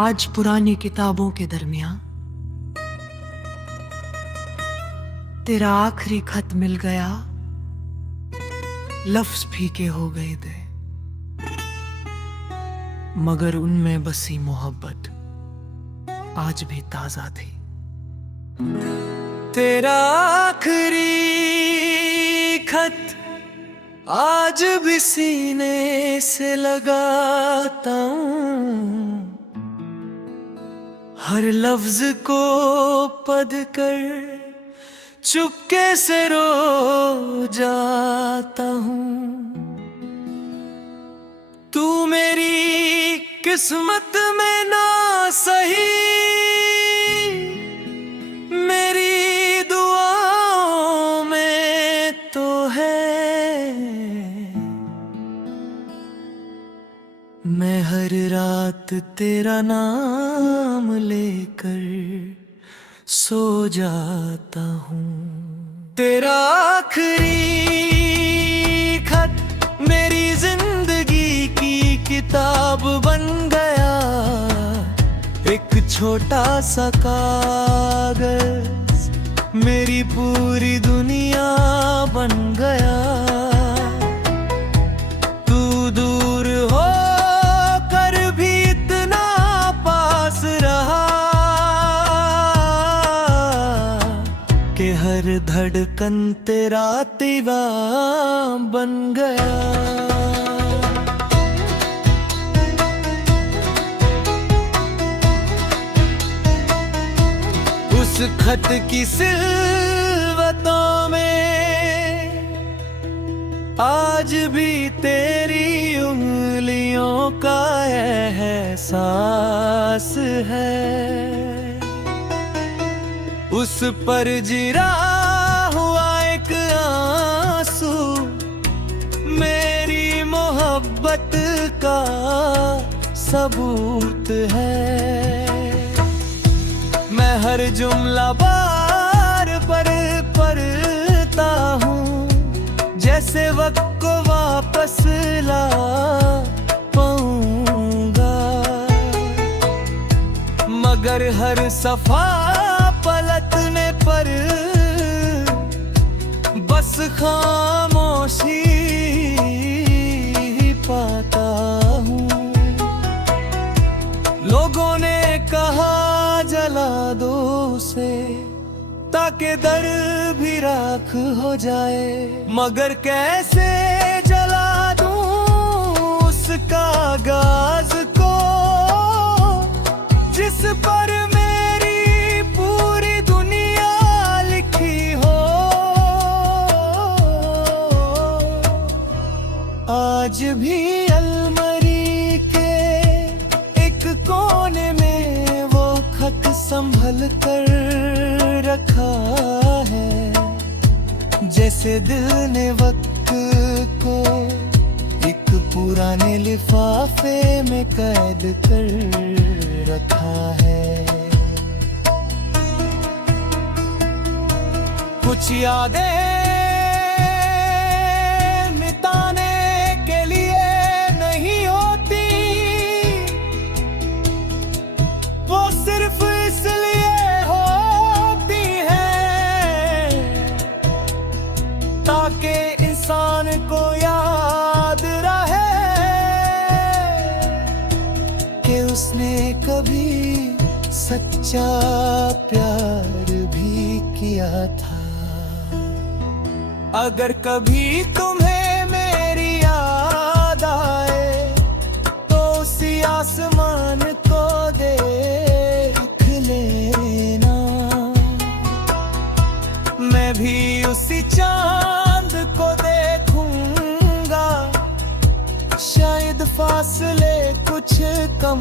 आज पुरानी किताबों के दरमियान तेरा आखिरी खत मिल गया, लफ्ज फीके हो गए थे, मगर उनमें बसी मोहब्बत आज भी ताजा थी। तेरा आखिरी खत आज भी सीने से लगाता हूँ, हर लफ्ज को पढ़ कर चुपके से रो जाता हूँ। तू मेरी किस्मत में ना सही, मेरी दुआओं में तो है। मैं हर रात तेरा नाम लेकर सो जाता हूँ। तेरा आखिरी खत मेरी जिंदगी की किताब बन गया, एक छोटा सा कागज मेरी पूरी दुनिया बन गया। तू दूर हो कर भी इतना पास रहा कि हर धड़कन तेरा दीवान बन गया। उस खत की सिलवतों में आज भी तेरी उंगलियों का एहसास है। उस पर जिरा हुआ एक आंसू मेरी मोहब्बत का सबूत है। मैं हर जुमला बार पर पढ़ता हूँ, जैसे वक्त को वापस ला पाऊंगा, मगर हर सफा पलटने पर बस खामोशी ही पाता हूँ। लोगों ने कहा जला दो उसे ताकि दर भी राख हो जाए, मगर कैसे जला दूं उस कागज को जिस पर मेरी पूरी दुनिया लिखी हो। आज भी अलमारी के एक कोने में वो खत संभल कर रखा है, जैसे दिल ने वक्त को एक पुराने लिफाफे में कैद कर रखा है। कुछ यादें मिटाने के लिए नहीं होती, वो सिर्फ इसलिए होती है ताकि इंसान को याद रहे कि उसने कभी सच्चा प्यार भी किया था। अगर कभी तुम्हें मेरी याद आए तो उसी आसमान को देख लेना, मैं भी उसी चांद को देखूंगा, शायद फासले कुछ कम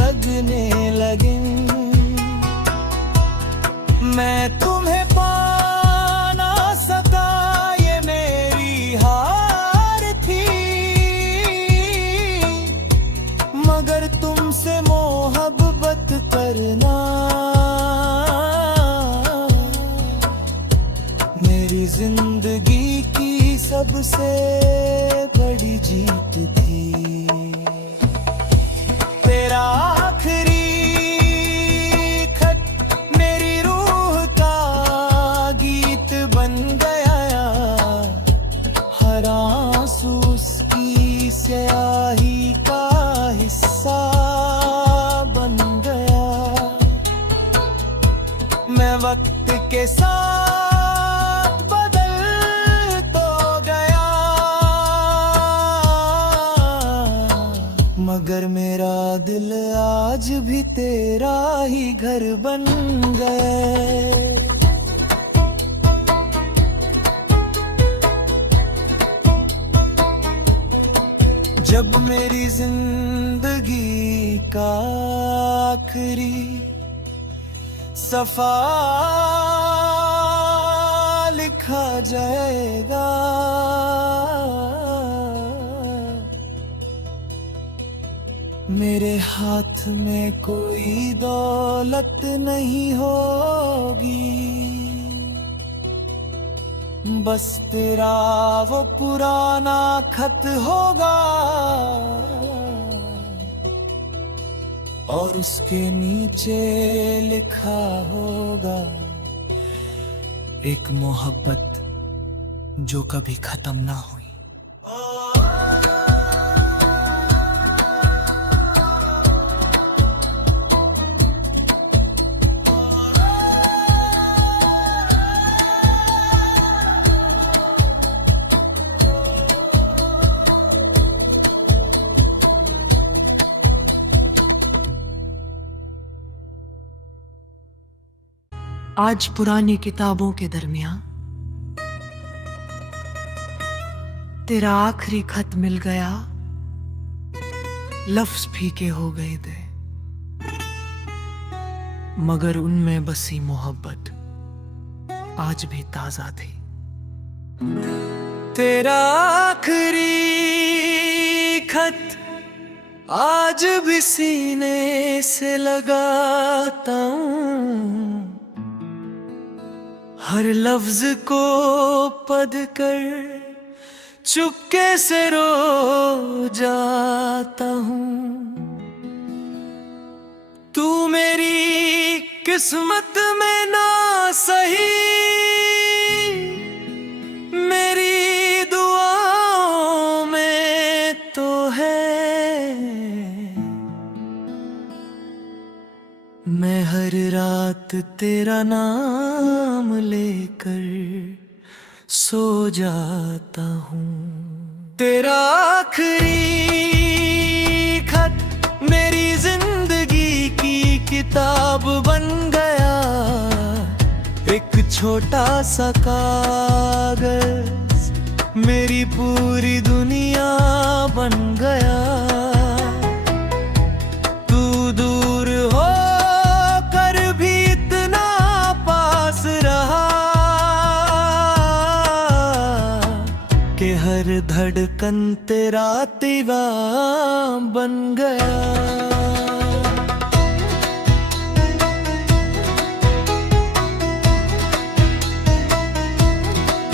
लगने लगे। मैं तुम्हें पा ना सका ये मेरी हार थी, मगर तुमसे मोहब्बत करना मेरी जिंदगी की सबसे बड़ी जीत थी। तेरा के साथ बदल तो गया, मगर मेरा दिल आज भी तेरा ही घर बन गए। जब मेरी जिंदगी का आखिरी सफा लिखा जाएगा, मेरे हाथ में कोई दौलत नहीं होगी, बस तेरा वो पुराना खत होगा, और उसके नीचे लिखा होगा एक मोहब्बत जो कभी खत्म ना हुई। आज पुरानी किताबों के दरमियान तेरा आखिरी खत मिल गया, लफ्ज फीके हो गए थे, मगर उनमें बसी मोहब्बत आज भी ताजा थी। तेरा आखिरी खत आज भी सीने से लगाता हूँ, हर लफ्ज को पढ़ कर चुपके से रो जाता हूँ। तू मेरी किस्मत में ना सही, मेरी दुआओं में तो है। मैं हर रात तेरा नाम लेकर सो जाता हूँ। तेरा आखिरी खत मेरी जिंदगी की किताब बन गया, एक छोटा सा कागज मेरी पूरी दुनिया बन गया। तू दूर हो हर धड़कन तेरा दीवान बन गया।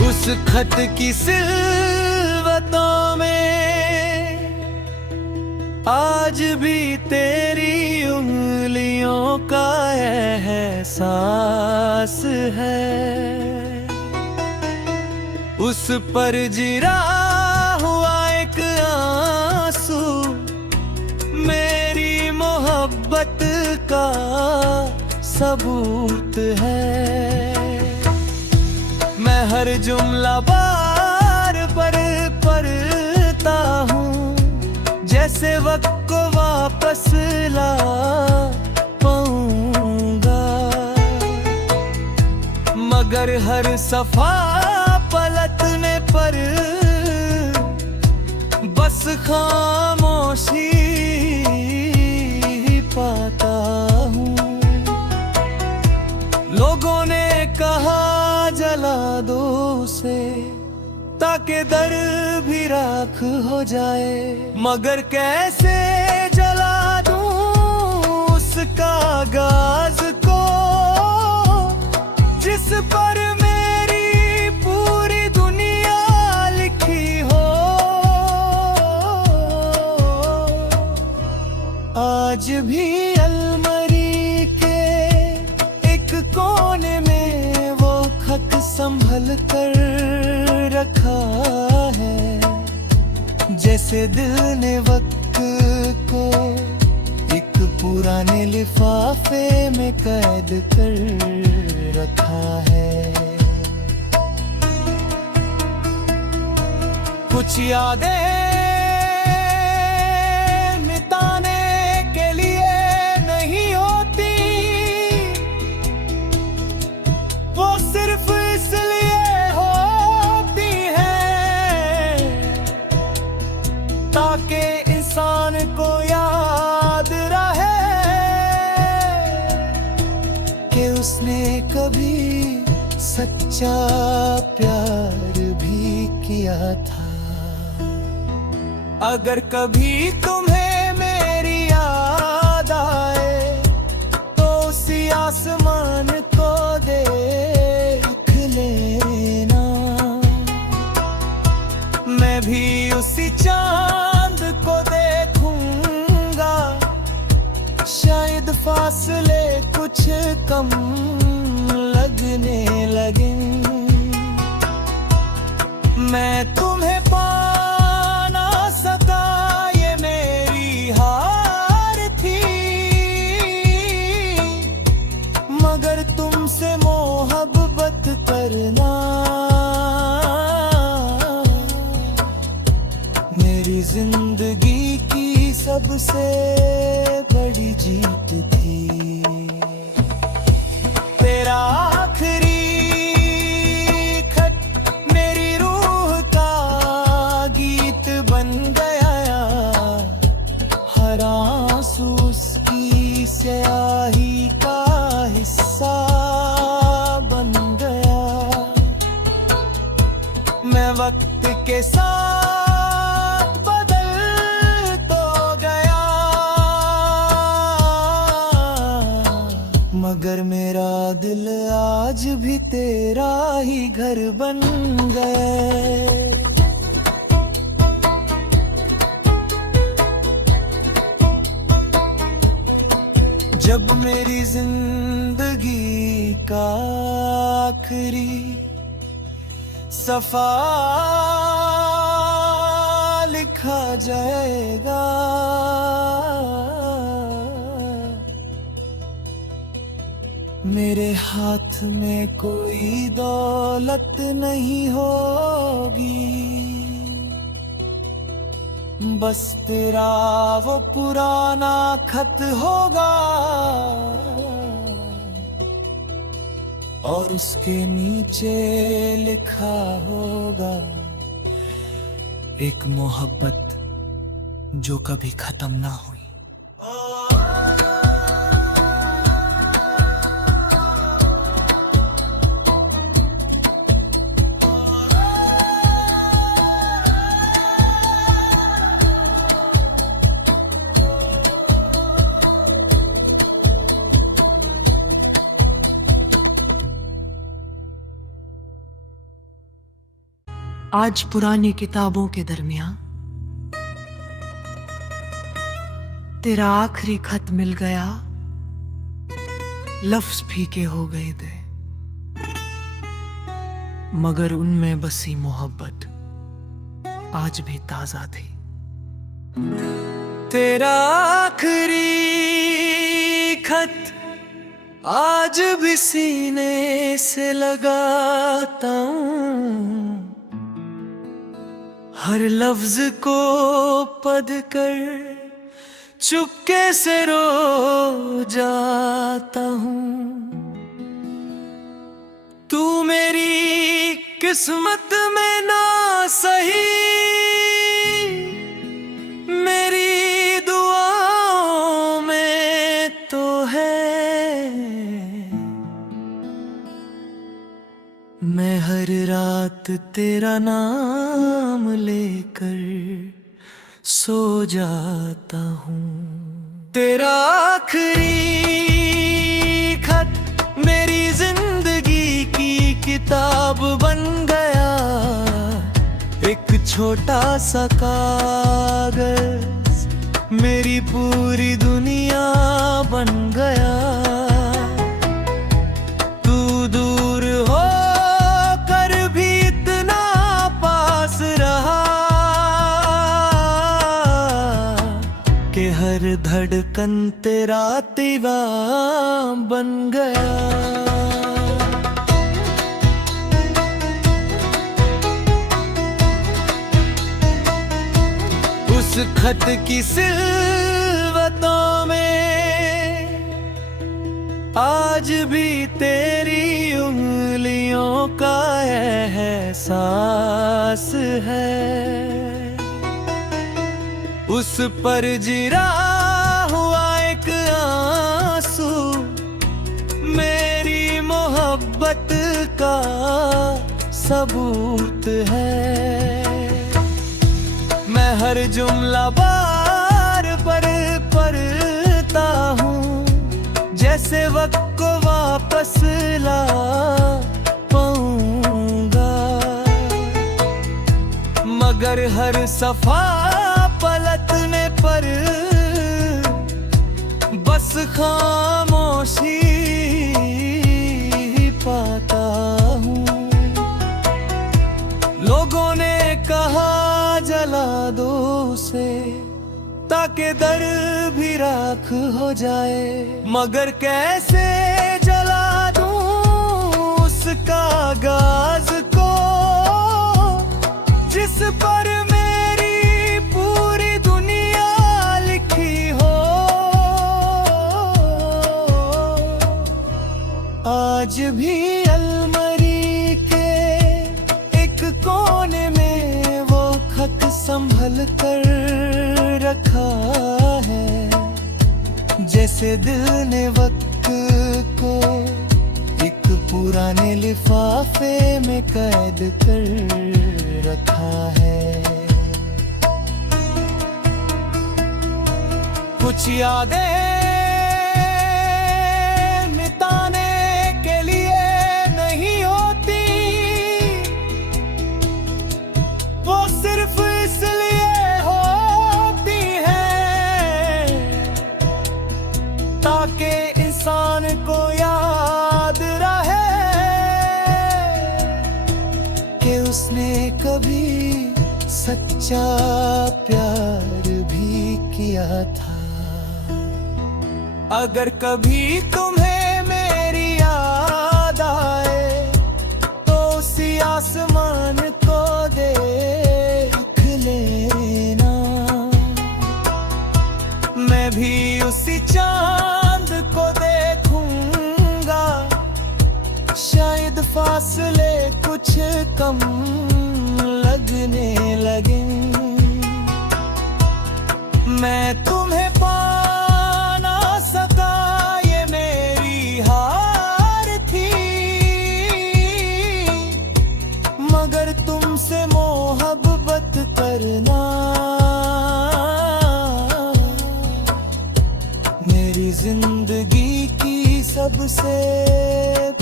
उस खत की सिलवतों में आज भी तेरी उंगलियों का एहसास है। उस पर जिरा हुआ एक आंसू मेरी मोहब्बत का सबूत है। मैं हर जुमला बार पर पढ़ता हूँ, जैसे वक्त को वापस ला पाऊंगा, मगर हर सफा पलटने पर बस खामोशी ही पाता हूँ। लोगों ने कहा जला दो उसे ताकि दर भी राख हो जाए, मगर कैसे जला दूं उस कागज को जिस पर आज भी अलमारी के एक कोने में वो खत संभल कर रखा है, जैसे दिल ने वक्त को एक पुराने लिफाफे में कैद कर रखा है। कुछ यादें मिटाने के लिए नहीं होती, वो सिर्फ इसलिए होती है ताकि इंसान को याद रहे कि उसने कभी सच्चा प्यार भी किया था। अगर कभी तुम्हें मेरी याद आए तो उसी आसमान को देख लेना, मैं भी उसी चांद को देखूंगा। शायद फासले कुछ कम लगने लगे। मैं तुम्हें पा ना सका ये मेरी हार थी, मगर तुमसे मोहब्बत करना मेरी जिंदगी की सबसे बड़ी जीत थी। तेरा आखिरी खत मेरी रूह का गीत बन गया, हर आंसू उसकी स्याही का हिस्सा बन गया। मैं वक्त के साथ बदल तो गया, मगर मेरा दिल आज भी तेरा ही घर बन गए। जब मेरी जिंदगी का आखिरी सफा लिखा जाएगा, मेरे हाथ में कोई दौलत नहीं होगी, बस तेरा वो पुराना खत होगा और उसके नीचे लिखा होगा एक मोहब्बत जो कभी खत्म ना हुई। आज पुरानी किताबों के दरमियान तेरा आखिरी खत मिल गया, लफ्ज फीके हो गए थे, मगर उनमें बसी मोहब्बत आज भी ताजा थी। तेरा आखिरी खत आज भी सीने से लगाता हूँ, हर लफ्ज को पढ़ कर चुपके से रो जाता हूँ। तू मेरी किस्मत में ना सही, मेरी दुआओं में तो है। मैं हर रात तेरा नाम लेकर सो जाता हूँ। तेरा आखिरी खत मेरी जिंदगी की किताब बन गया, एक छोटा सा कागज मेरी पूरी दुनिया बन गया। तू दूर हो कर भी इतना पास रहा कि हर हर धड़कन तेरा दीवा बन गया। उस खत की सिलवतों में आज भी तेरी उंगलियों का एहसास है। उस पर जिरा हुआ एक आंसू मेरी मोहब्बत का सबूत है। मैं हर जुमला बार पर पढ़ता हूँ, जैसे वक्त को वापस ला पाऊंगा। मगर हर सफा पलटने पर बस खामोशी ही पाता हूँ। लोगों ने कहा जला दो उसे ताकि दर भी राख हो जाए, मगर कैसे जला दूं उस कागज को जिस पर मेरी पूरी दुनिया लिखी हो। आज भी अलमारी के एक कोने में वो खत संभल कर रखा है, जैसे दिल ने वक्त को एक पुराने लिफाफे में कैद कर रखा है। कुछ यादें मिटाने के लिए नहीं होती, वो सिर्फ इसलिए होती है ताकि इंसान को याद रहे कि उसने कभी सच्चा प्यार भी किया था। अगर कभी तुम्हें मेरी याद आए तो उसी आसमान को देख लेना। मैं भी उसी चांद को देखूंगा, शायद फासले कुछ कम लगने लगे। मैं तुम्हें पा ना सका ये मेरी हार थी, मगर तुमसे मोहब्बत करना मेरी जिंदगी की सबसे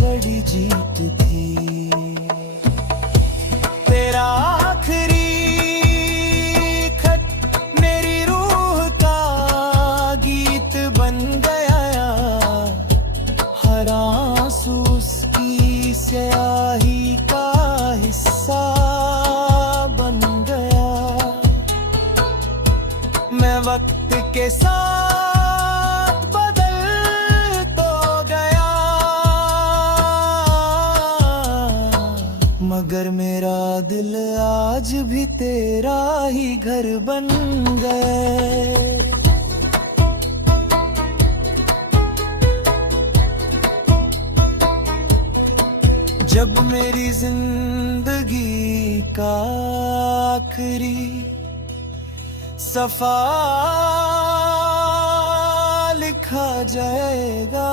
बड़ी जीत थी। तेरा आखिरी खत मेरी रूह का गीत बन गया, हर आंसू उसकी स्याही का हिस्सा बन गया। मैं वक्त के साथ बदल तो गया, मगर मेरा दिल आज भी तेरा ही घर बन गए। जब मेरी जिंदगी का आखिरी सफा लिखा जाएगा,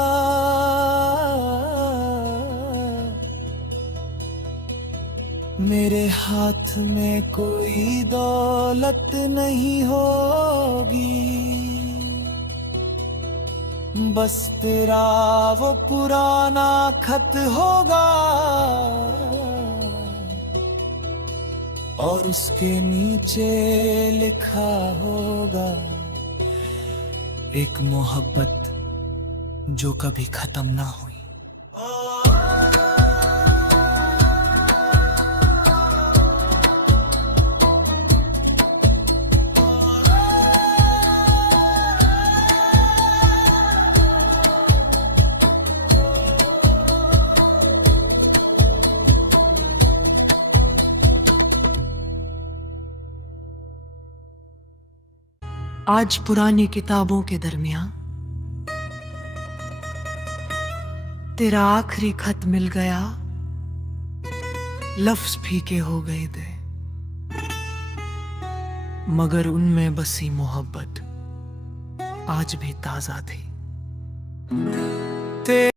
मेरे हाथ में कोई दौलत नहीं होगी, बस तेरा वो पुराना खत होगा और उसके नीचे लिखा होगा एक मोहब्बत जो कभी खत्म ना हुई। आज पुरानी किताबों के दरमियान तेरा आखिरी खत मिल गया, लफ्ज फीके हो गए थे, मगर उनमें बसी मोहब्बत आज भी ताजा थी।